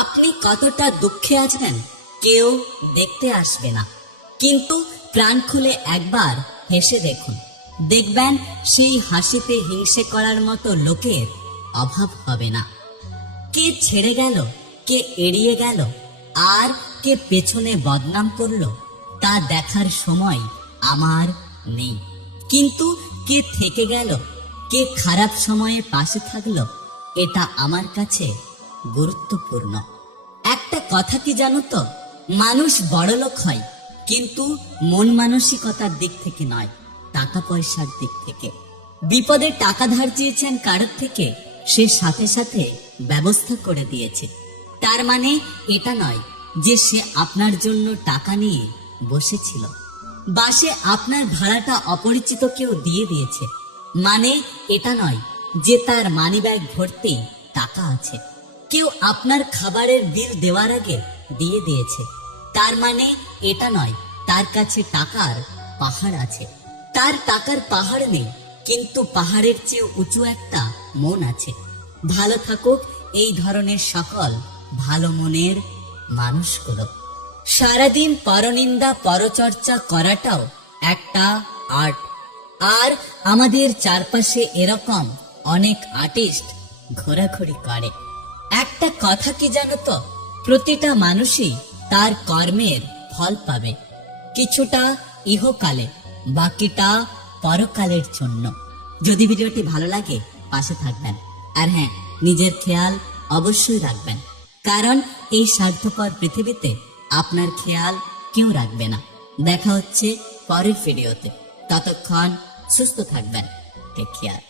আপনি কতটা দুঃখে আছেন, কেউ দেখতে আসবে না। কিন্তু প্রাণ খুলে একবার হেসে দেখুন। দেখবেন সেই হাসিতে হিংসে করার মতো লোকের অভাব হবে না। কে ছেড়ে গেল, কে এড়িয়ে গেল, আর কে পেছনে বদনাম করল, তা দেখার সময় আমার নেই। কিন্তু কে থেকে গেল, কে খারাপ সময়ে পাশে থাকল, এটা আমার কাছে গুরুত্বপূর্ণ। একটা কথা কি জানো তো? মানুষ বড়লোক হয়, কিন্তু মন মানসিকতার দিক থেকে নয় টাকা পয়সার দিক থেকে। বিপদে টাকা ধার চেয়েছেন কারোর থেকে, সে সাথে সাথে ব্যবস্থা করে দিয়েছে। তার মানে এটা নয় যে সে আপনার জন্য টাকা নিয়ে বসেছিল বাসে আপনার ভাড়াটা অপরিচিত কেউ দিয়ে দিয়েছে। মানে এটা নয় যে তার মানিব্যাগ ভর্তি টাকা আছে। কেউ আপনার খাবারের বিল দেওয়ার আগে দিয়ে দিয়েছে। তার মানে এটা নয়, তার কাছে টাকার পাহাড় আছে। তার টাকার পাহাড় নেই, কিন্তু পাহাড়ের চেয়ে উঁচু একটা মন আছে। ভালো থাকুক এই ধরনের সকল ভালো মনের মানুষগুলো। সারাদিন পরনিন্দা, পরচর্চা করাটাও একটা আর্ট আর আমাদের চারপাশে এরকম অনেক আর্টিস্ট ঘোরাঘুরি করে। একটা কথা কি জানো তো? প্রতিটা মানুষই তার কর্মের ফল পাবে। কিছুটা ইহকালে, বাকিটা পরকালের জন্য। যদি ভিডিওটি ভালো লাগে, পাশে থাকবেন। আর হ্যাঁ নিজের খেয়াল অবশ্যই রাখবেন। কারণ এই স্বার্থপর পৃথিবীতে আপনার খেয়াল কেউ রাখবে না। দেখা হচ্ছে পরের ভিডিওতে। ততক্ষণ সুস্থ থাকবেন। কেয়ার